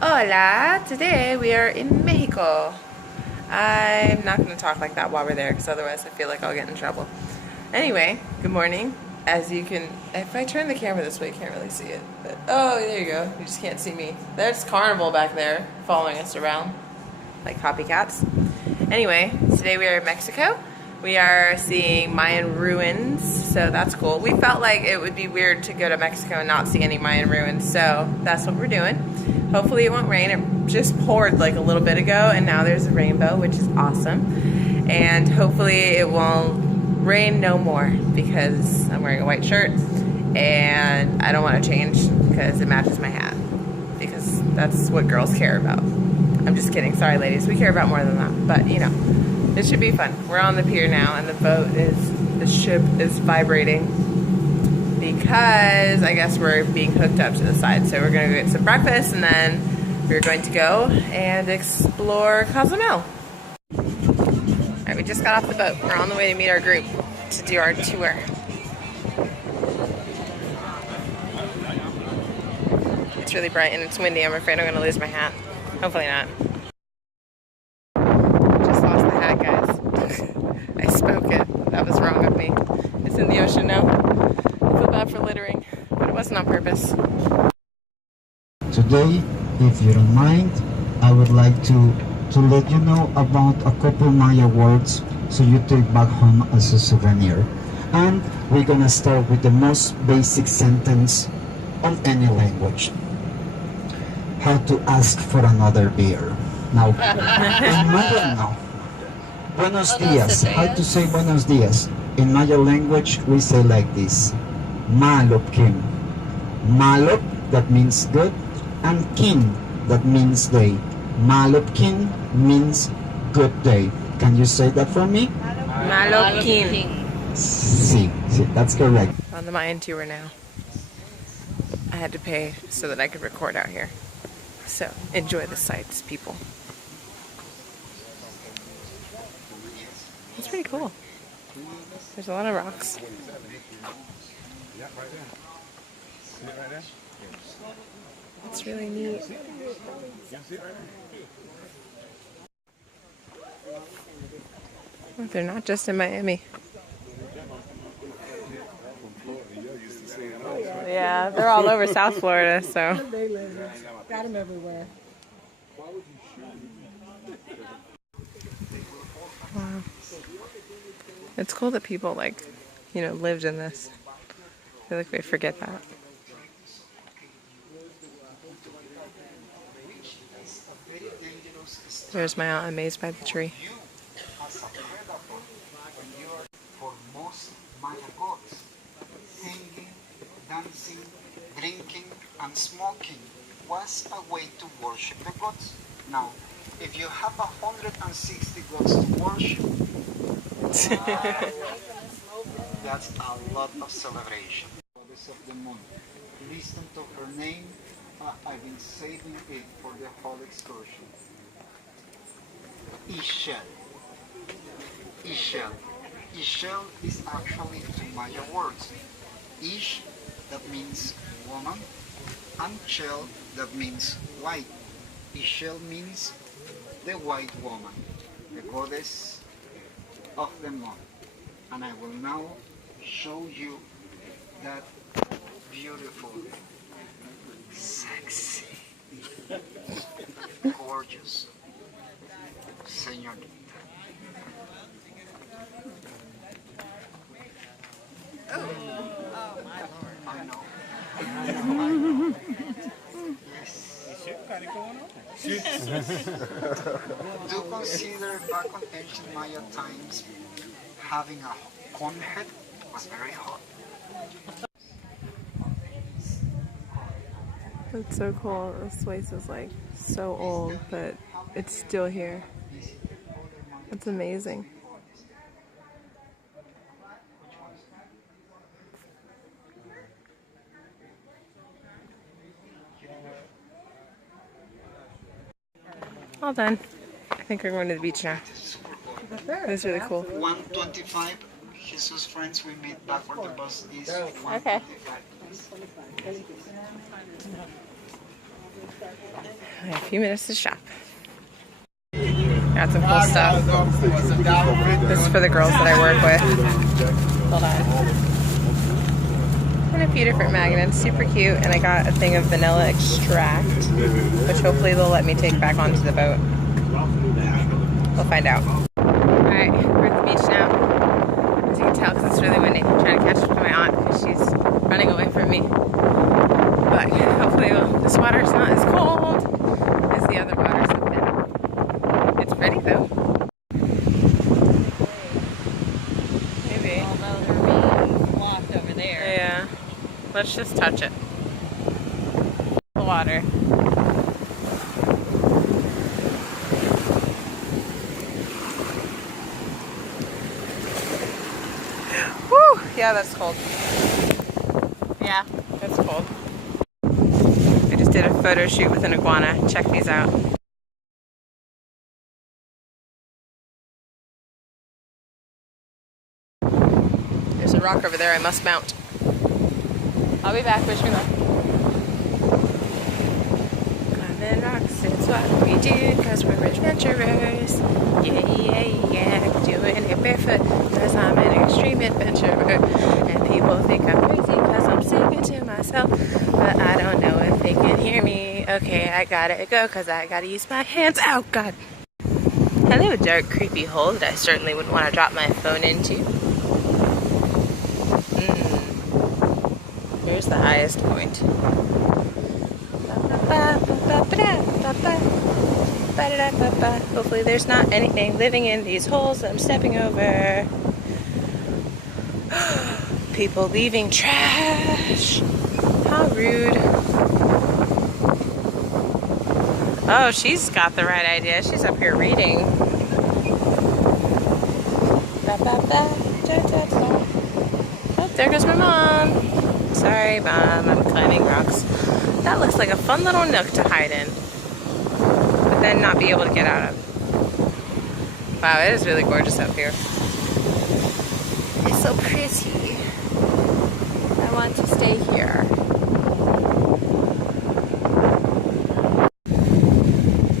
Hola! Today we are in Mexico. I'm not going to talk like that while we're there because otherwise I feel like I'll get in trouble. Anyway, good morning. As you can, if I turn the camera this way, you can't really see it. But, oh, there you go. You just can't see me. There's Carnival back there following us around like copycats. Anyway, today we are in Mexico. We are seeing Mayan ruins, so that's cool. We felt like it would be weird to go to Mexico and not see any Mayan ruins, so that's what we're doing. Hopefully it won't rain. It just poured like a little bit ago, and now there's a rainbow, which is awesome. And hopefully it won't rain no more because I'm wearing a white shirt and I don't want to change because it matches my hat, because that's what girls care about. I'm just kidding. Sorry, ladies. We care about more than that. But, you know, it should be fun. We're on the pier now, and the ship is vibrating because I guess we're being hooked up to the side. So we're going to go get some breakfast, and then we're going to go and explore Cozumel. All right, we just got off the boat. We're on the way to meet our group to do our tour. It's really bright and it's windy. I'm afraid I'm going to lose my hat. Hopefully not. Just lost the hat, guys. I spoke it. That was wrong of me. It's in the ocean now. I feel bad for littering, but it wasn't on purpose. Today, if you don't mind, I would like to let you know about a couple Maya words so you take back home as a souvenir. And we're gonna start with the most basic sentence on any language. How to ask for another beer. Now, in Maya, no. Buenos dias. How to say buenos dias? In Maya language, we say like this. Malop kin. Malop, that means good, and kin, that means day. Malop kin means good day. Can you say that for me? Malop kin. Sí, that's correct. On the Mayan tour now. I had to pay so that I could record out here. So, enjoy the sights, people. It's pretty cool. There's a lot of rocks. It's really neat. Oh, they're not just in Miami. Yeah, they're all over South Florida, so. Got them everywhere. Wow. It's cool that people, like, you know, lived in this. I feel like we forget that. There's my aunt amazed by the tree. For most Maya gods, singing, dancing, drinking, and smoking was a way to worship the gods. Now, if you have 160 gods to worship, that's a lot of celebration. Goddess of the moon. Listen to her name. I've been saving it for the whole excursion. Ishel. Ishel. Ishel is actually two Maya words. Ish, that means woman, and Shel, that means white. Ishel means the white woman, the goddess of the moon. And I will now show you that beautiful, sexy, gorgeous señorita. I know. Yes. Do consider back on ancient Maya times, having a cone head was very hot. That's so cool. This place is like so old, but it's still here. That's amazing. All done. I think we're going to the beach now. That's really cool. 125. Jesus friends, we meet back where the bus is. Okay. I have a few minutes to shop. Got some cool stuff. This is for the girls that I work with. Hold on. And a few different magnets, super cute. And I got a thing of vanilla extract, which hopefully they'll let me take back onto the boat. We'll find out. Alright, we're at the beach now. As you can tell, because it's really windy. I'm trying to catch up to my aunt because she's running away from me. But hopefully this water's not as cold as the other waters have been. It's pretty though. Maybe. Although they're being blocked over there. Yeah. Let's just touch it. The water. Woo! Yeah, that's cold. Yeah, that's cold. I just did a photo shoot with an iguana. Check these out. There's a rock over there I must mount. I'll be back. Wish me luck. Climbing rocks, it's what we do, cause we're adventurers. Yeah, yeah, yeah. Doing it barefoot, cause I'm an extreme adventurer. And people think I'm crazy, cause I'm singing to myself. But I don't know if they can hear me. Okay, I gotta go, cause I gotta use my hands. Oh, God. Hello, dark, creepy hole that I certainly wouldn't want to drop my phone into. Here's the highest point. Hopefully there's not anything living in these holes that I'm stepping over. People leaving trash. How rude. Oh, she's got the right idea. She's up here reading. Oh, there goes my mom. Sorry, Mom, I'm climbing rocks. That looks like a fun little nook to hide in, but then not be able to get out of. Wow, it is really gorgeous up here. It's so pretty. I want to stay here.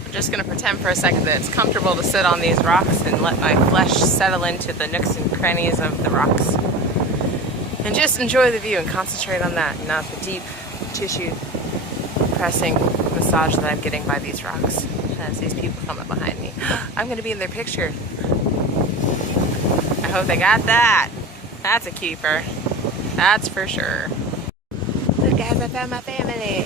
I'm just going to pretend for a second that it's comfortable to sit on these rocks and let my flesh settle into the nooks and crannies of the rocks. And just enjoy the view and concentrate on that, not the deep tissue pressing massage that I'm getting by these rocks as these people come up behind me. I'm going to be in their picture. I hope they got that. That's a keeper. That's for sure. Look guys, I found my family.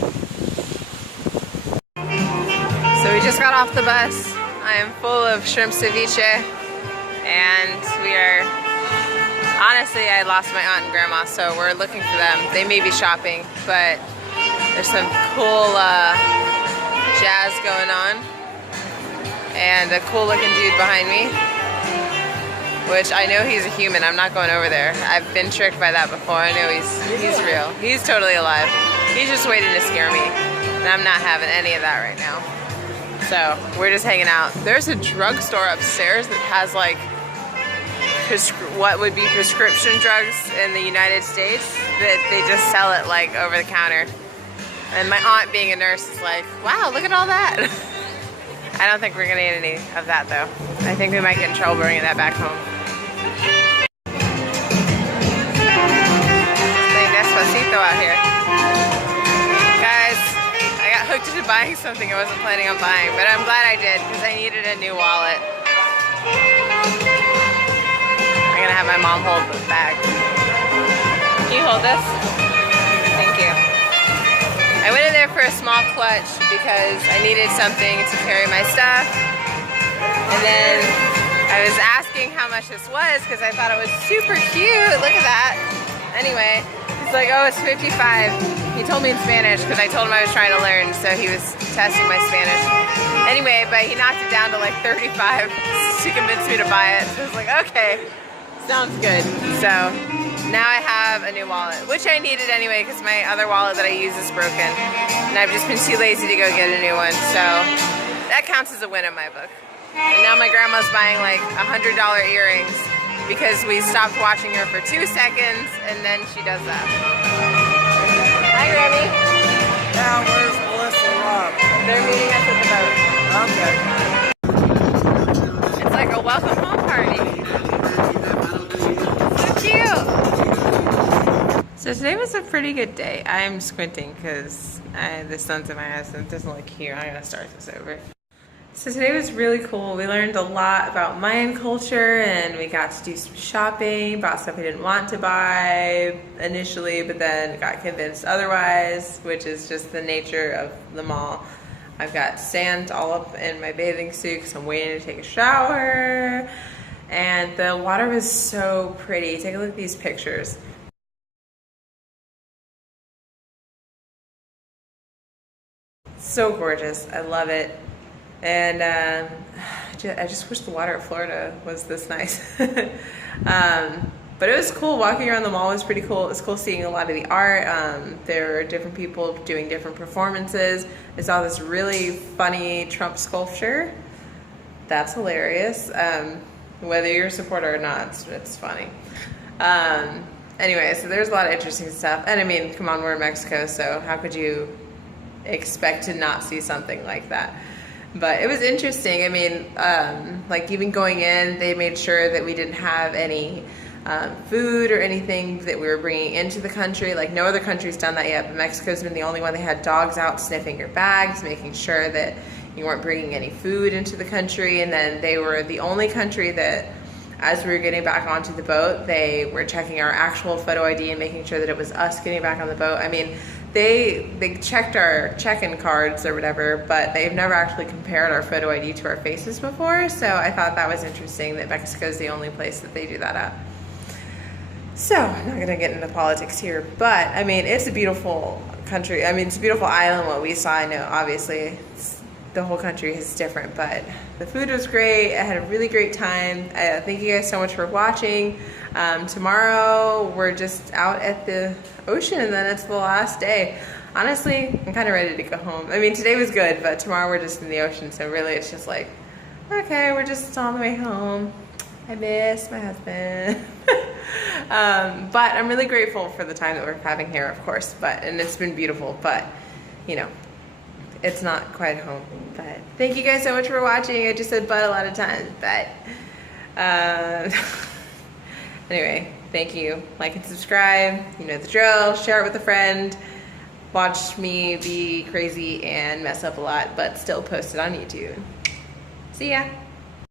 So we just got off the bus. I am full of shrimp ceviche and we are... Honestly, I lost my aunt and grandma, so we're looking for them. They may be shopping, but there's some cool jazz going on. And a cool looking dude behind me, which I know he's a human. I'm not going over there. I've been tricked by that before. I know he's real. He's totally alive. He's just waiting to scare me. And I'm not having any of that right now. So we're just hanging out. There's a drugstore upstairs that has like what would be prescription drugs in the United States that they just sell it like over the counter. And my aunt being a nurse is like, wow, look at all that. I don't think we're gonna eat any of that though. I think we might get in trouble bringing that back home. Playing Despacito out here. Guys, I got hooked into buying something I wasn't planning on buying, but I'm glad I did because I needed a new wallet. I'm gonna have my mom hold the bag. Can you hold this? Thank you. I went in there for a small clutch because I needed something to carry my stuff. And then I was asking how much this was because I thought it was super cute. Look at that. Anyway, he's like, oh, it's $55. He told me in Spanish because I told him I was trying to learn, so he was testing my Spanish. Anyway, but he knocked it down to like $35 to convince me to buy it. So I was like, okay. Sounds good. So now I have a new wallet, which I needed anyway because my other wallet that I use is broken. And I've just been too lazy to go get a new one. So that counts as a win in my book. And now my grandma's buying like $100 earrings because we stopped watching her for 2 seconds and then she does that. Hi, Grammy. Now where's Melissa and Rob? They're meeting us at mom joke. It's like a welcome home party. So cute. So today was a pretty good day. I'm squinting because the sun's in my eyes and it doesn't look cute. I'm gonna start this over. So today was really cool. We learned a lot about Mayan culture and we got to do some shopping, bought stuff we didn't want to buy initially, but then got convinced otherwise, which is just the nature of the mall. I've got sand all up in my bathing suit because I'm waiting to take a shower. And the water was so pretty. Take a look at these pictures. So gorgeous. I love it. And I just wish the water at Florida was this nice. But it was cool. Walking around the mall was pretty cool. It was cool seeing a lot of the art. There were different people doing different performances. I saw this really funny Trump sculpture. That's hilarious. Whether you're a supporter or not, it's funny. Anyway, so there's a lot of interesting stuff. And I mean, come on, we're in Mexico, so how could you expect to not see something like that? But it was interesting. I mean, like even going in, they made sure that we didn't have any food or anything that we were bringing into the country. Like no other country's done that yet, but Mexico's been the only one. They had dogs out sniffing your bags, making sure that you weren't bringing any food into the country. And then they were the only country that, as we were getting back onto the boat, they were checking our actual photo ID and making sure that it was us getting back on the boat. I mean, they checked our check-in cards or whatever, but they've never actually compared our photo ID to our faces before. So I thought that was interesting that Mexico's the only place that they do that at. So I'm not gonna get into politics here, but I mean, it's a beautiful country. I mean, it's a beautiful island. What we saw, I know obviously the whole country is different, but the food was great. I had a really great time. Thank you guys so much for watching. Tomorrow we're just out at the ocean and then it's the last day. Honestly, I'm kind of ready to go home. I mean, today was good, but tomorrow we're just in the ocean, so really it's just like, okay, we're just on the way home. I miss my husband. But I'm really grateful for the time that we're having here, of course, and it's been beautiful, but you know, it's not quite home. But thank you guys so much for watching. I just said but a lot of times, but anyway, thank you. Like and subscribe, you know the drill. Share it with a friend. Watch me be crazy and mess up a lot, but still post it on YouTube. See ya.